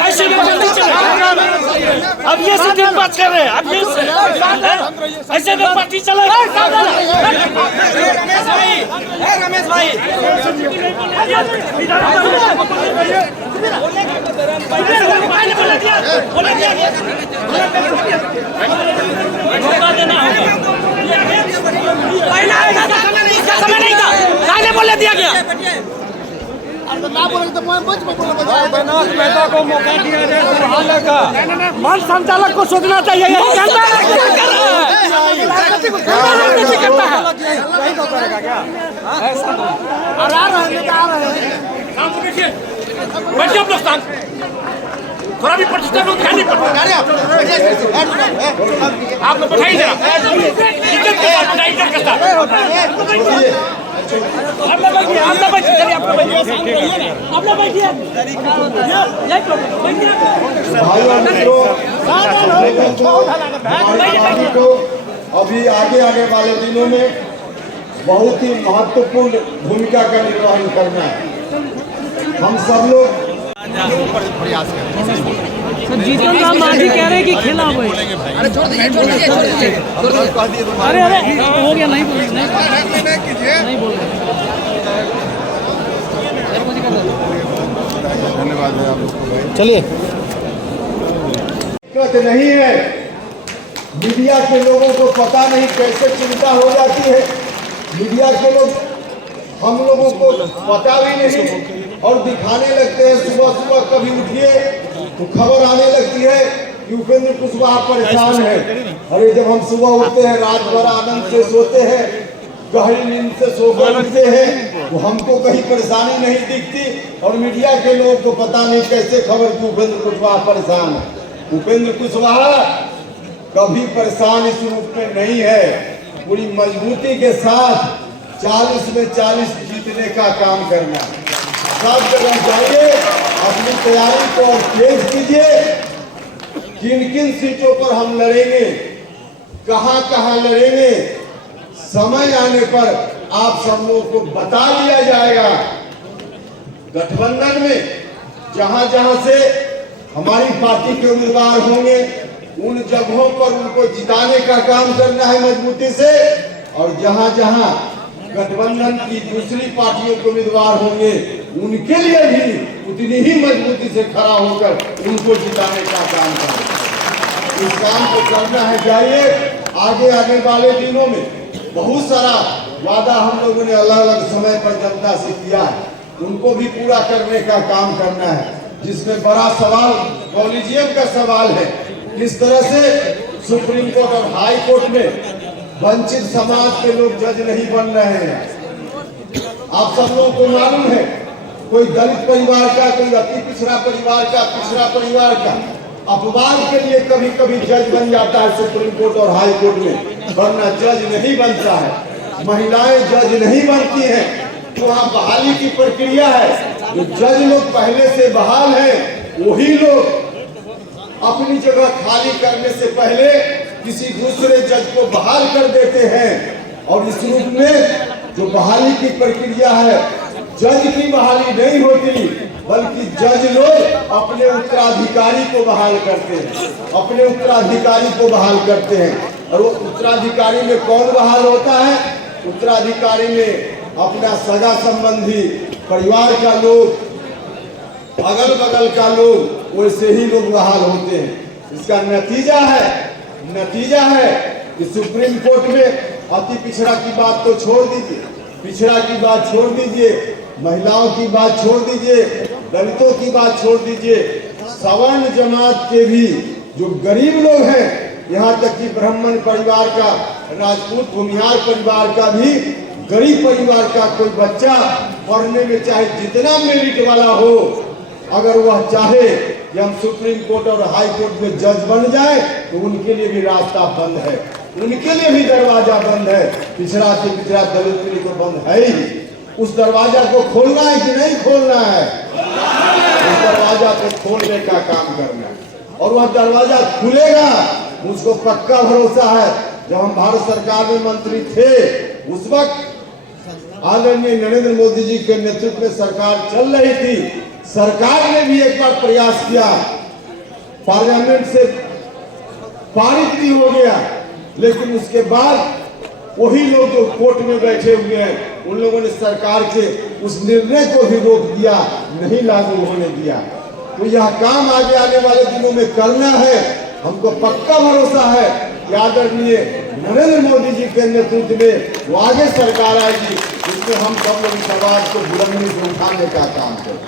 ऐसे अब ये से दिन बात कर रहे हैं, अब ये ऐसे में पार्टी चला रमेश भाई समय नहीं था, काहे बोले दिया गया? मेहता को मौका दिया जाए संभालने का। मन संचालक को सोचना चाहिए। बैठिए आप लोग, थोड़ा भी प्रतिष्ठा को ध्यान नहीं पड़ता। आप लोग बैठाइए जरा, इज्जत के साथ बैठाइए, इज्जत के साथ। अभी आगे वाले दिनों में बहुत ही महत्वपूर्ण भूमिका का निर्वहन करना है। हम सब लोग प्रयास करें। जीतन राम मांझी कह रहे हैं कि खेला हुआ है। अरे छोड़ दीजिए, अरे हो गया, नहीं बोलेंगे, नहीं बोलेंगे। धन्यवाद है आप लोग। चलिए, दिक्कत नहीं है, मीडिया के लोगों को पता नहीं कैसे चिंता हो जाती है। मीडिया के लोग हम लोगों को पता भी नहीं और दिखाने लगते हैं। सुबह सुबह कभी उठिए तो खबर आने लगती है कि उपेंद्र कुशवाहा परेशान है। अरे जब हम सुबह उठते हैं, रात भर आनंद से सोते हैं, गहरी नींद से सोकर उठते हैं, तो हमको कहीं परेशानी नहीं दिखती और मीडिया के लोगों को पता नहीं कैसे खबर कि उपेंद्र कुशवाहा परेशान है। उपेंद्र कुशवाहा कभी परेशान इस रूप में नहीं है। पूरी मजबूती के साथ 40 में 40 जीतने का काम करना। सब जगह जाइए, अपनी तैयारी को तेज कीजिए। किन किन सीटों पर हम लड़ेंगे, कहां लड़ेंगे, समय आने पर आप सब लोगों को बता दिया जाएगा। गठबंधन में जहां जहां से हमारी पार्टी के उम्मीदवार होंगे, उन जगहों पर उनको जिताने का काम करना है मजबूती से। और जहां जहां गठबंधन की दूसरी पार्टियों के उम्मीदवार होंगे, उनके लिए भी उतनी ही मजबूती से खड़ा होकर उनको जिताने का काम करें। इस काम को करना है। जाइए, आगे वाले दिनों में बहुत सारा वादा हम लोगों ने अलग अलग समय पर जनता से किया है, उनको भी पूरा करने का काम करना है। जिसमें बड़ा सवाल कॉलेजियम का सवाल है, किस तरह से सुप्रीम कोर्ट और हाई कोर्ट में वंचित समाज के लोग जज नहीं बन रहे हैं। आप सब लोगों को मालूम है, कोई दलित परिवार का, कोई अति पिछड़ा परिवार का, पिछड़ा परिवार का अपवाद के लिए कभी कभी जज बन जाता है सुप्रीम कोर्ट और हाई कोर्ट में, वरना जज नहीं बनता है। महिलाएं जज नहीं बनती हैं। तो वहाँ बहाली की प्रक्रिया है। जो जज लोग पहले से बहाल हैं, वही लोग अपनी जगह खाली करने से पहले किसी दूसरे जज को बहाल कर देते हैं। और इस रूप में जो बहाली की प्रक्रिया है, जज की बहाली नहीं होती, बल्कि जज लोग अपने उत्तराधिकारी को बहाल करते हैं, अपने उत्तराधिकारी को बहाल करते हैं। और वो उत्तराधिकारी में कौन बहाल होता है? उत्तराधिकारी में अपना सगा संबंधी, परिवार का लोग, अगल बगल का लोग, वैसे ही लोग बहाल होते हैं। इसका नतीजा है कि सुप्रीम कोर्ट में अति पिछड़ा की बात तो छोड़ दीजिए, पिछड़ा की बात छोड़ दीजिए, महिलाओं की बात छोड़ दीजिए, दलितों की बात छोड़ दीजिए, सवर्ण जमात के भी जो गरीब लोग हैं, यहाँ तक कि ब्राह्मण परिवार का, राजपूत भूमिहार परिवार का भी, गरीब परिवार का कोई बच्चा पढ़ने में चाहे जितना मेरिट वाला हो, अगर वह चाहे कि हम सुप्रीम कोर्ट और हाई कोर्ट में जज बन जाए, तो उनके लिए भी रास्ता बंद है, उनके लिए भी दरवाजा बंद है। पिछड़ा से पिछड़ा दलित के लिए तो बंद है ही। उस दरवाजा को खोलना है कि नहीं खोलना है? उस दरवाजा को खोलने का काम करना है। और वह दरवाजा खुलेगा, मुझको पक्का भरोसा है। जब हम भारत सरकार में मंत्री थे, उस वक्त आदरणीय नरेंद्र मोदी जी के नेतृत्व में सरकार चल रही थी। सरकार ने भी एक बार प्रयास किया, पार्लियामेंट से पारित भी हो गया, लेकिन उसके बाद वही लोग जो कोर्ट में बैठे हुए हैं उन लोगों ने सरकार के उस निर्णय को भी रोक दिया, नहीं लागू होने दिया। तो यह काम आगे आने वाले दिनों में करना है। हमको पक्का भरोसा है कि आदरणीय नरेंद्र मोदी जी के नेतृत्व में वो आगे सरकार आएगी, जिसमें हम सब लोग इस आवाज को बुलंदी से उठाने का काम करें।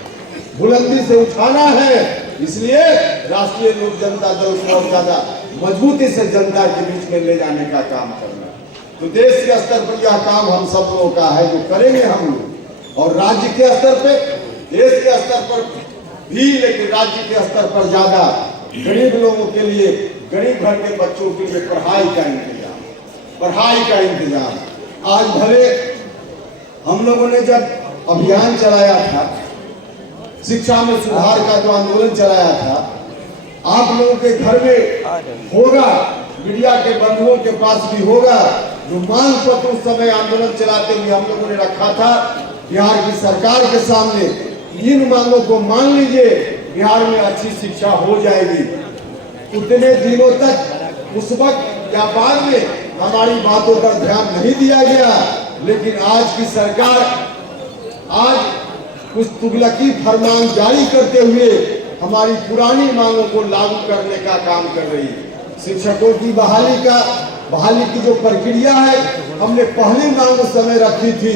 बुलंदी से उठाना है, इसलिए राष्ट्रीय लोक जनता दल को और ज्यादा मजबूती से जनता के बीच में ले जाने का काम करना। तो देश के स्तर पर यह काम हम सब लोगों का है, जो करेंगे हम लोग, और राज्य के स्तर पे, देश के स्तर पर भी, लेकिन राज्य के स्तर पर ज्यादा गरीब लोगों के लिए, गरीब घर के बच्चों के लिए पढ़ाई का इंतजाम। आज भले हम लोगों ने जब अभियान चलाया था, शिक्षा में सुधार का जो आंदोलन चलाया था, आप लोगों के घर में होगा, मीडिया के बंधुओं के पास भी होगा, जो मांग पत्र उस समय आंदोलन चलाते हुए हम लोगों ने रखा था बिहार की सरकार के सामने। इन मांगों को मान लीजिए, बिहार में अच्छी शिक्षा हो जाएगी। उतने दिनों तक उस वक्त या बाद में हमारी बातों पर ध्यान नहीं दिया गया, लेकिन आज की सरकार आज कुछ तुगलकी फरमान जारी करते हुए हमारी पुरानी मांगों को लागू करने का काम कर रही है। शिक्षकों की बहाली की जो प्रक्रिया है, हमने पहली मांग उस समय रखी थी,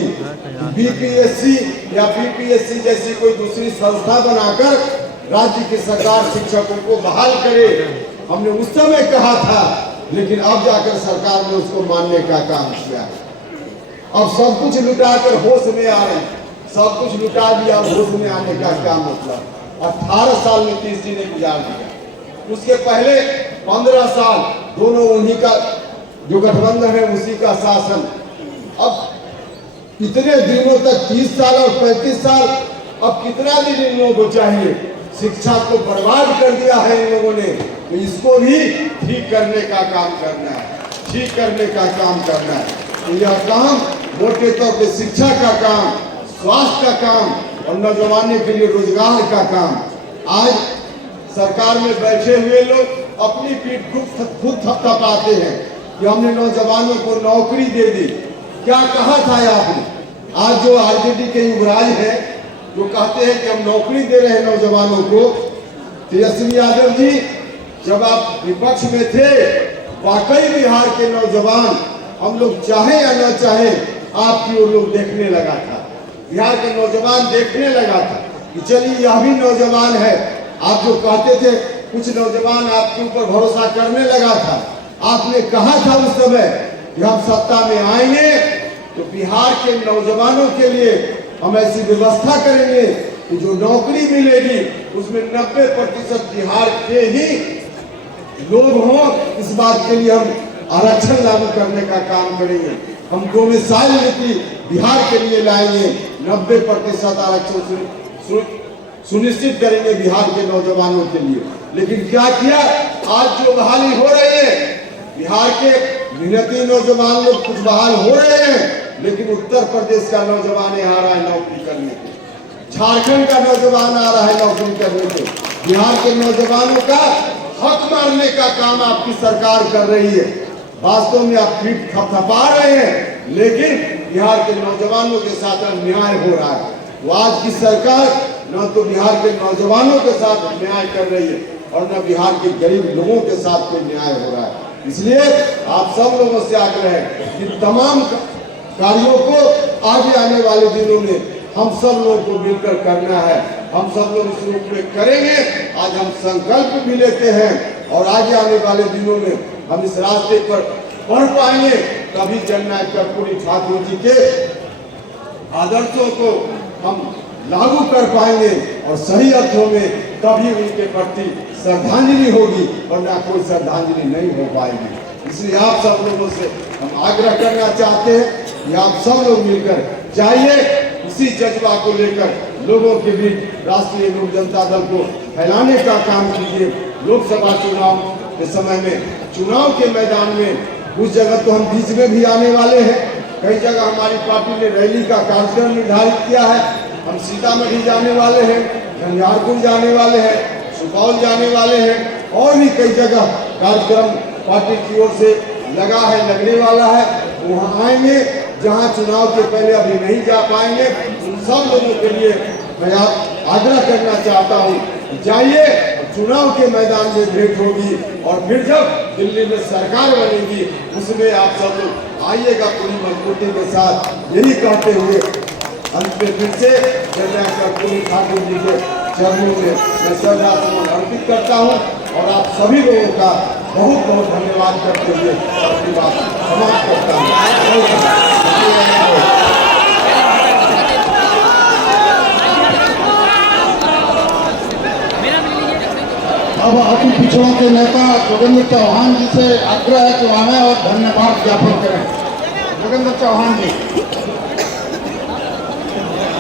बीपीएससी या बीपीएससी जैसी कोई दूसरी संस्था बनाकर राज्य की सरकार शिक्षकों को बहाल करे। हमने उस समय कहा था, लेकिन अब जाकर सरकार ने उसको मानने का काम किया। अब सब कुछ लुटाकर होश में आ रहे, सब कुछ लुटा दिया, होश में आने का क्या मतलब। 18 साल नीतीश जी ने गुजार दिया, उसके पहले 15 साल दोनों उन्हीं का जो गठबंधन है उसी का शासन। अब इतने दिनों तक 30 साल और 35 साल, अब कितना दिन इन लोगों को चाहिए। शिक्षा को बर्बाद कर दिया है इन लोगों ने, तो इसको भी ठीक करने का काम करना है, ठीक करने का काम करना है। तो यह काम मोटे तौर पे शिक्षा का काम, स्वास्थ्य का काम और नौजवानों के लिए रोजगार का काम। आज सरकार में बैठे हुए लोग अपनी पीठ खुद थपथपाते हैं कि हमने नौजवानों को नौकरी दे दी। क्या कहा था आपने? आज जो आरजेडी के युवराज है, जो कहते हैं कि हम नौकरी दे रहे हैं नौजवानों को, तेजस्वी यादव जी जब आप विपक्ष में थे, वाकई बिहार के नौजवान, हम लोग चाहे या न चाहे, आपकी ओर लोग देखने लगा था। बिहार के नौजवान देखने लगा था कि चलिए यह भी नौजवान है। आप जो कहते थे, कुछ नौजवान आपके ऊपर भरोसा करने लगा था। आपने कहा था उस समय कि हम सत्ता में आएंगे तो बिहार के नौजवानों के लिए हम ऐसी व्यवस्था करेंगे कि जो नौकरी मिलेगी उसमें 90% बिहार के ही लोग हों। इस बात के लिए हम आरक्षण लागू करने का काम करेंगे। हम डोमिसाइल नीति बिहार के लिए लाएंगे, 90% आरक्षण सुनिश्चित करेंगे बिहार के नौजवानों के लिए। लेकिन क्या किया? आज जो बहाली हो रही है, बिहार के मेहनती नौजवान लोग कुछ बहाल हो रहे हैं, लेकिन उत्तर प्रदेश का नौजवान आ रहा है नौकरी करने के, झारखंड का नौजवान आ रहा है नौकरी करने के। बिहार के नौजवानों का हक मारने का काम आपकी सरकार कर रही है। वास्तव में आप पीठ थपथपा रहे हैं, लेकिन बिहार के नौजवानों के साथ अन्याय हो रहा है। वो आज की सरकार न तो बिहार के नौजवानों के साथ न्याय कर रही है और न बिहार के गरीब लोगों के साथ कोई न्याय हो रहा है। इसलिए आप सब लोगों से आग्रह है कि तमाम कार्यों को आगे आने वाले दिनों में हम सब लोगों को मिलकर करना है। हम सब लोग इस रूप में करेंगे। आज हम संकल्प भी लेते हैं और आगे आने वाले दिनों में हम इस रास्ते पर बढ़ पाएंगे, तभी जननायक कर्पूरी ठाकुर जी के आदर्शों को हम लागू कर पाएंगे और सही अर्थों में तभी उनके प्रति श्रद्धांजलि होगी, वरना कोई श्रद्धांजलि नहीं हो पाएगी। इसलिए आप सब लोगों से हम आग्रह करना चाहते हैं कि आप सब लोग मिलकर जाइए, इसी जज्बा को लेकर लोगों के बीच राष्ट्रीय लोक जनता दल को फैलाने का काम कीजिए। लोकसभा चुनाव के समय में, चुनाव के मैदान में, उस जगह तो हम बीच में भी आने वाले हैं, कई जगह हमारी पार्टी ने रैली का कार्यक्रम निर्धारित किया है। हम सीतामढ़ी जाने वाले हैं, झंझारपुर जाने वाले हैं, सुपौल जाने वाले हैं और भी कई जगह कार्यक्रम पार्टी की ओर से लगा है, लगने वाला है। वहाँ आएंगे जहाँ चुनाव के पहले अभी नहीं जा पाएंगे। उन सब लोगों के लिए मैं आग्रह करना चाहता हूँ, जाइए, चुनाव के मैदान में भेंट होगी और फिर जब दिल्ली में सरकार बनेगी उसमें आप सब लोग आइएगा पूरी मजबूती के साथ। यही कहते हुए अंत में फिर से कर्पूरी ठाकुर जी के चरणों में मैं श्रद्धासुमन अर्पित करता हूँ और आप सभी लोगों का बहुत बहुत धन्यवाद करते हुए अपनी बात समाप्त करता हूँ। अब अति पिछड़ों के नेता जोगेंद्र चौहान जी से आग्रह है कि आए और धन्यवाद ज्ञापन करें। जोगेंद्र चौहान जी।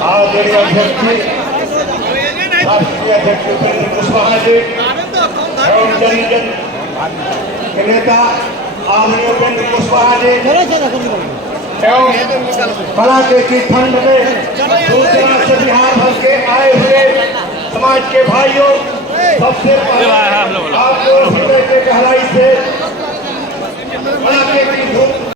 आदरणीय अध्यक्ष राष्ट्रीय अध्यक्ष उपेंद्र कुशवाहा जी एवं जनजन के नेता आदरणीय उपेंद्र कुशवाहा जी एवं कला के चिटफंड में दूर दराज से बिहार भर के आए हुए समाज के भाइयों, सबसे पहले आपको हृदय के गहराई से कला के धूम